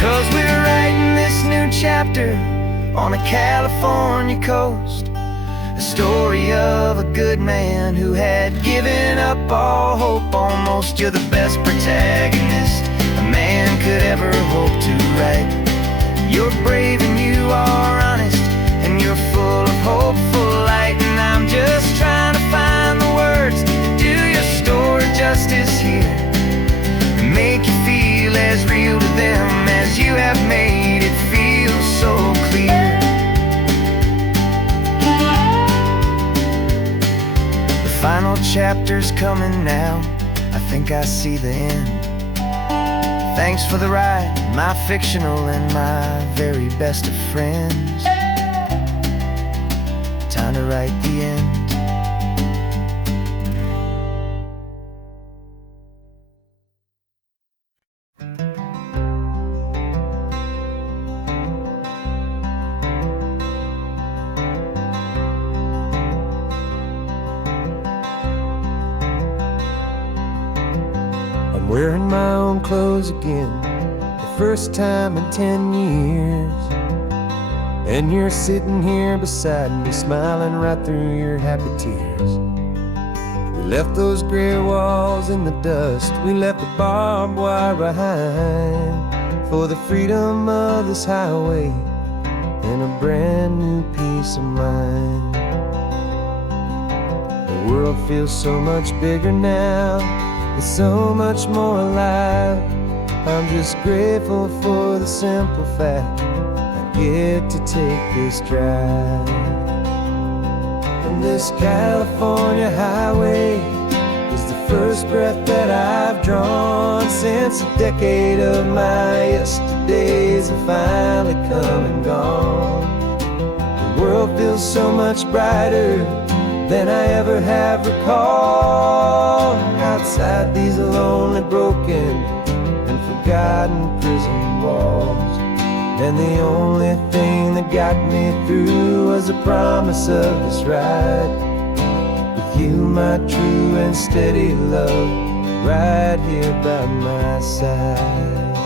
'Cause we're writing this new chapter on a California coast, a story of a good man who had given up all hope almost. You're the best protagonist a man could ever hope to write. You're brave and you are honest, and you're full of hope, full of light. And I'm just trying to find the words to do your story justice here, and make you feel as real to them as you have made it feel so clear. The final chapter's coming now, I think I see the end. Thanks for the ride, my fictional and my very best of friends. Time to write the end. Wearing my own clothes again, the first time in 10 years. And you're sitting here beside me, smiling right through your happy tears. We left those gray walls in the dust, we left the barbed wire behind, for the freedom of this highway and a brand new peace of mind. The world feels so much bigger now, it's so much more alive. I'm just grateful for the simple fact I get to take this drive. And this California highway is the first breath that I've drawn since a decade of my yesterdays have finally come and gone. The world feels so much brighter than I ever have recalled. Outside these lonely, broken, and forgotten prison walls, and the only thing that got me through was the promise of this ride with you, my true and steady love, right here by my side.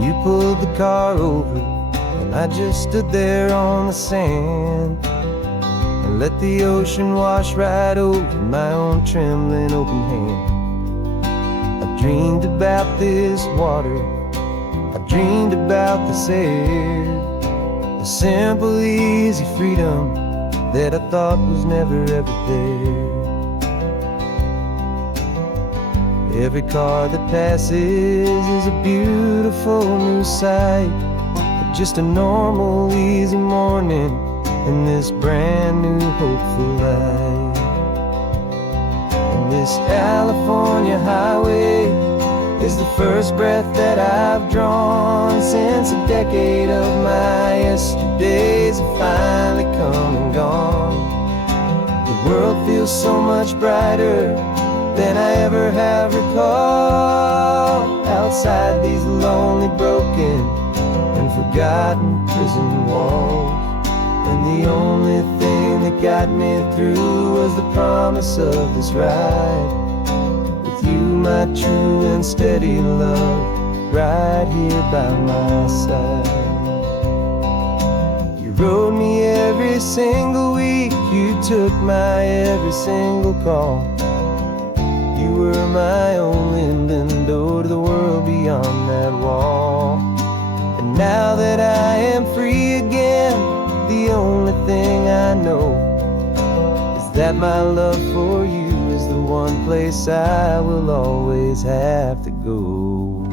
You pulled the car over, and I just stood there on the sand and let the ocean wash right over my own trembling open hand. I dreamed about this water, I dreamed about this air, the simple, easy freedom that I thought was never ever there. Every car that passes is a beautiful new sight, just a normal, easy morning in this brand new, hopeful life. And this California highway is the first breath that I've drawn since a decade of my yesterdays have finally come and gone. The world feels so much brighter than I ever have recalled, outside these lonely, broken, and forgotten prison walls. And the only thing that got me through was the promise of this ride, with you, my true and steady love, right here by my side. You rode me every single week, you took my every single call. You were my only window to the world beyond that wall. And now that I am free again, the only thing I know is that my love for you is the one place I will always have to go.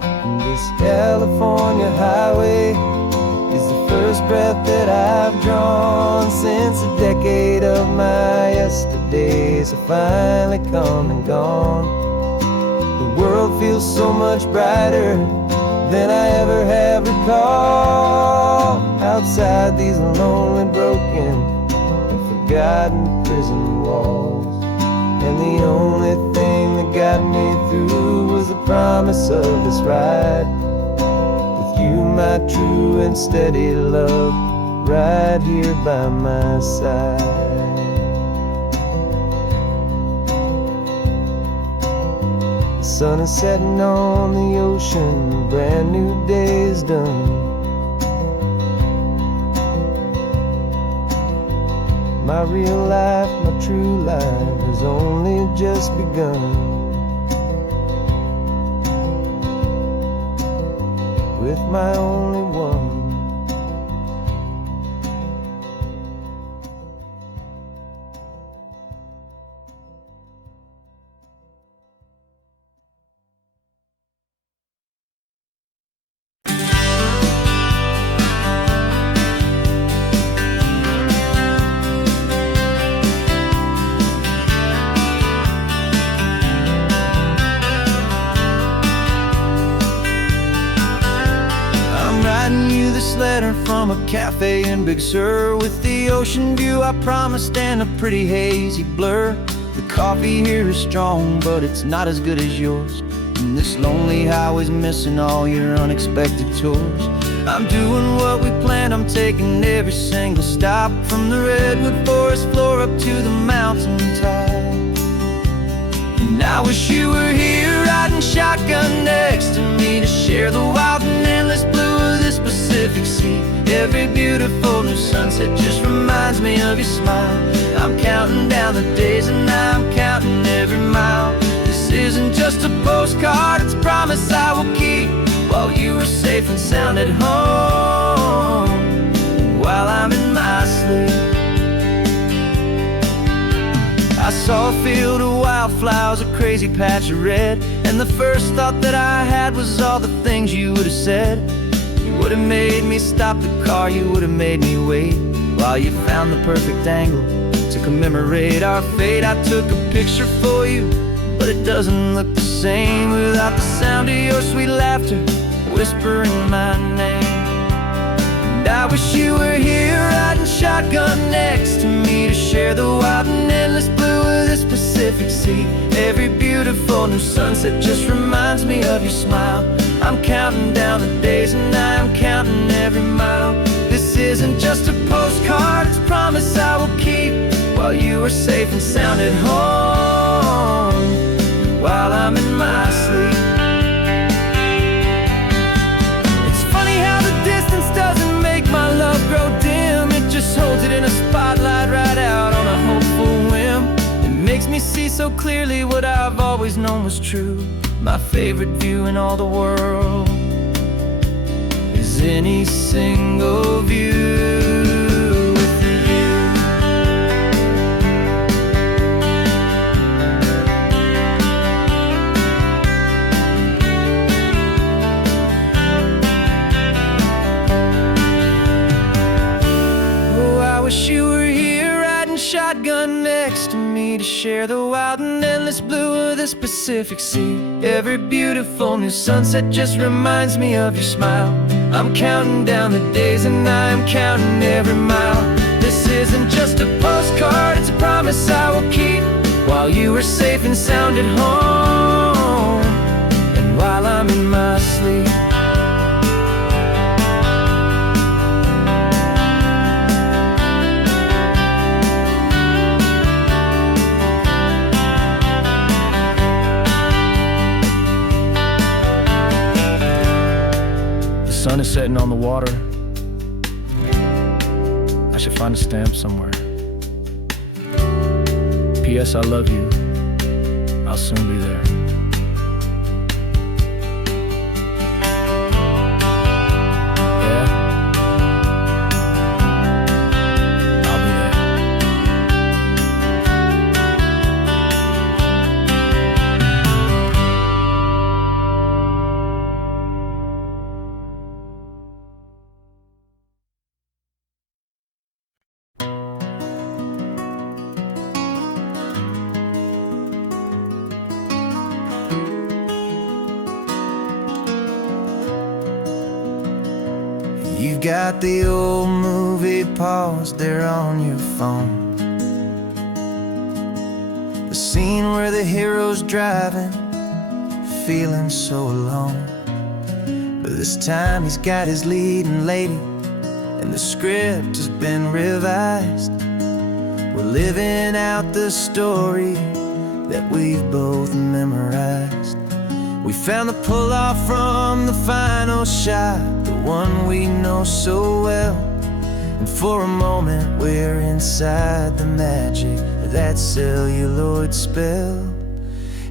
And this California highway is the first breath that I've drawn since a decade of my yesterdays have finally come and gone. The world feels so much brighter than I ever have recalled, outside these lonely, broken, and forgotten prison walls. And the only thing that got me through was the promise of this ride, with you, my true and steady love, right here by my side. The sun is setting on the ocean, a brand new day is done. My real life, my true life has only just begun. With my only one. This letter from a cafe in Big Sur, with the ocean view I promised and a pretty hazy blur. The coffee here is strong, but it's not as good as yours, and this lonely highway's missing all your unexpected tours. I'm doing what we planned, I'm taking every single stop, from the redwood forest floor up to the mountain top. And I wish you were here riding shotgun next to me, to share the wild and endless blue of this Pacific Sea. Every beautiful new sunset just reminds me of your smile. I'm counting down the days and I'm counting every mile. This isn't just a postcard, it's a promise I will keep, while you are safe and sound at home, while I'm in my sleep. I saw a field of wildflowers, a crazy patch of red, and the first thought that I had was all the things you would have said. You would have made me stop the car, you would have made me wait, while you found the perfect angle to commemorate our fate. I took a picture for you, but it doesn't look the same without the sound of your sweet laughter whispering my name. And I wish you were here riding shotgun next to me, to share the wild and endless blue of this Pacific Sea. Every beautiful new sunset just reminds me of your smile. I'm counting down the days and I'm counting every mile. This isn't just a postcard, it's a promise I will keep, while you are safe and sound at home, while I'm in my sleep. It's funny how the distance doesn't make my love grow dim, it just holds it in a spotlight right out on a hopeful whim. It makes me see so clearly what I've song was true. My favorite view in all the world is any single view with you. Oh, I wish you were here riding shotgun next to me to share the wild and endless blue of this Pacific Sea. Every beautiful new sunset just reminds me of your smile. I'm counting down the days and I'm counting every mile. This isn't just a postcard, it's a promise I will keep, while you are safe and sound at home, and while I'm in my sleep. The sun is setting on the water. I should find a stamp somewhere. P.S. I love you. I'll soon be there. Yeah? I'll be there. You've got the old movie paused there on your phone, the scene where the hero's driving, feeling so alone. But this time he's got his leading lady, and the script has been revised. We're living out the story that we've both memorized. We found the pull-off from the final shot, the one we know so well. And for a moment we're inside the magic of that celluloid spell.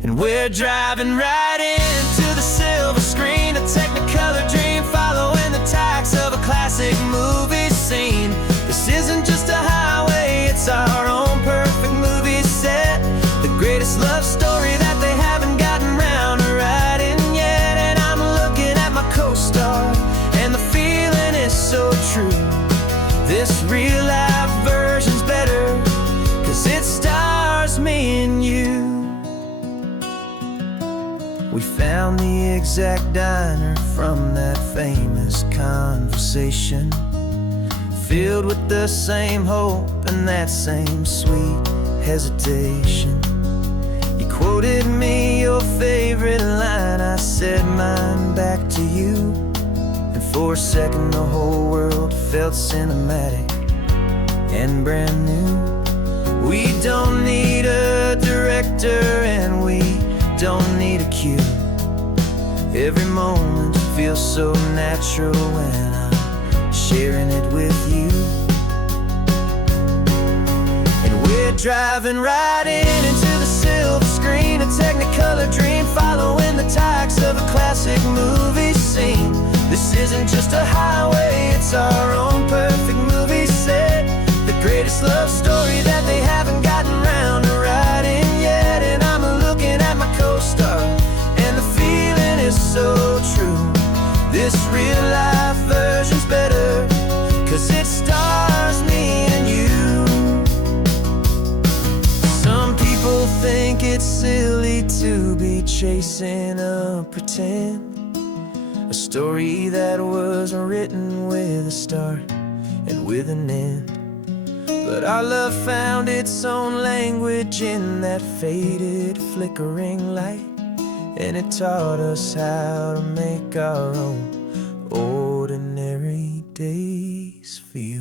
And we're driving right into the silver screen, a technicolor dream following the tacks of a classic movie scene. This isn't just a highway, it's our own perfect movie set, the greatest love story that they haven't gotten round to writing yet. And I'm looking at my co-star, and the feeling is so true. This real life version's better, 'cause it stars me and you. We found the exact diner from that famous conversation, filled with the same hope and that same sweet hesitation. You quoted me your favorite line, I said mine back to you, and for a second the whole world felt cinematic and brand new. We don't need a director and we don't need a cue. Every moment feels so natural when I'm sharing it with you. And we're driving right into the silver screen, a technicolor dream following the tacks of a classic movie scene. This isn't just a highway, it's our own perfect movie set, the greatest love story that they haven't gotten round to writing yet. And I'm looking at my co-star, and the feeling is so true. This real life version's better, 'cause it stars me and you. Some people think it's silly to be chasing a pretend, a story that was written with a start and with an end. But our love found its own language in that faded, flickering light, and it taught us how to make our own ordinary days feel